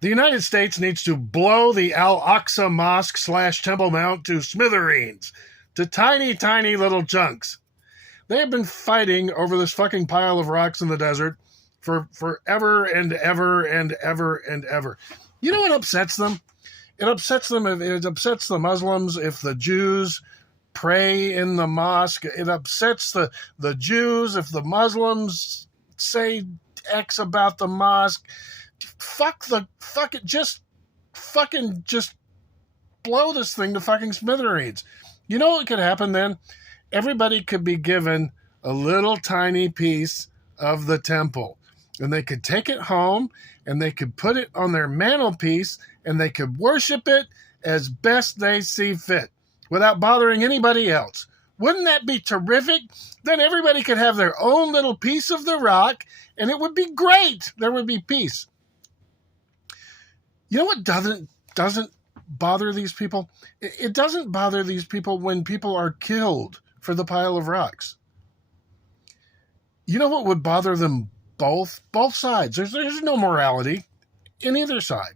The United States needs to blow the Al-Aqsa Mosque / Temple Mount to smithereens, to tiny, tiny little chunks. They have been fighting over this fucking pile of rocks in the desert for forever and ever and ever and ever. You know what upsets them? It upsets them. It upsets the Muslims if the Jews pray in the mosque. It upsets the Jews if the Muslims say X about the mosque. Fuck it. Just blow this thing to fucking smithereens. You know what could happen then? Everybody could be given a little tiny piece of the temple, and they could take it home and they could put it on their mantelpiece and they could worship it as best they see fit without bothering anybody else. Wouldn't that be terrific? Then everybody could have their own little piece of the rock and it would be great. There would be peace. You know what doesn't bother these people? It doesn't bother these people when people are killed for the pile of rocks. You know what would bother them both sides? There's no morality in either side.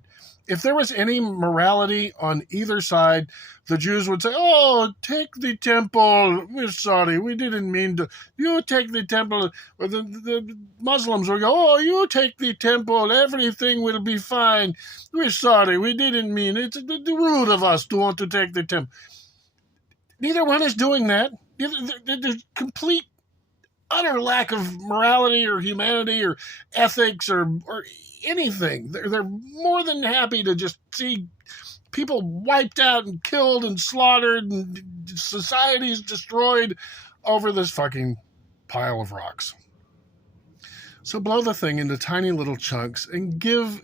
If there was any morality on either side, the Jews would say, "Oh, take the temple. We're sorry. We didn't mean to. You take the temple." Or the Muslims would go, "Oh, you take the temple. Everything will be fine. We're sorry. We didn't mean it. It's rude of us to want to take the temple." Neither one is doing that. There's complete, utter lack of morality or humanity or ethics or anything. They're more than happy to just see people wiped out and killed and slaughtered and societies destroyed over this fucking pile of rocks. So blow the thing into tiny little chunks and give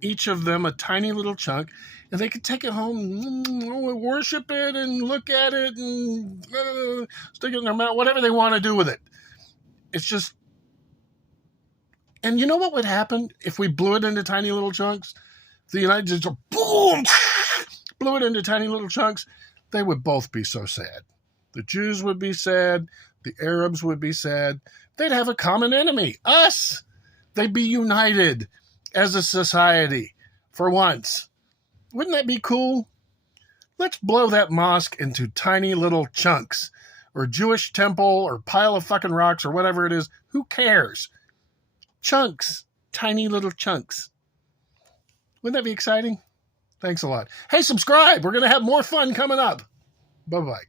each of them a tiny little chunk, and they could take it home and worship it and look at it and stick it in their mouth, whatever they want to do with it. It's just... And you know what would happen if we blew it into tiny little chunks? The United States, boom, blew it into tiny little chunks. They would both be so sad. The Jews would be sad. The Arabs would be sad. They'd have a common enemy, us. They'd be united as a society for once. Wouldn't that be cool? Let's blow that mosque into tiny little chunks, or Jewish temple, or pile of fucking rocks, or whatever it is. Who cares? Chunks. Tiny little chunks. Wouldn't that be exciting? Thanks a lot. Hey, subscribe. We're going to have more fun coming up. Bye-bye.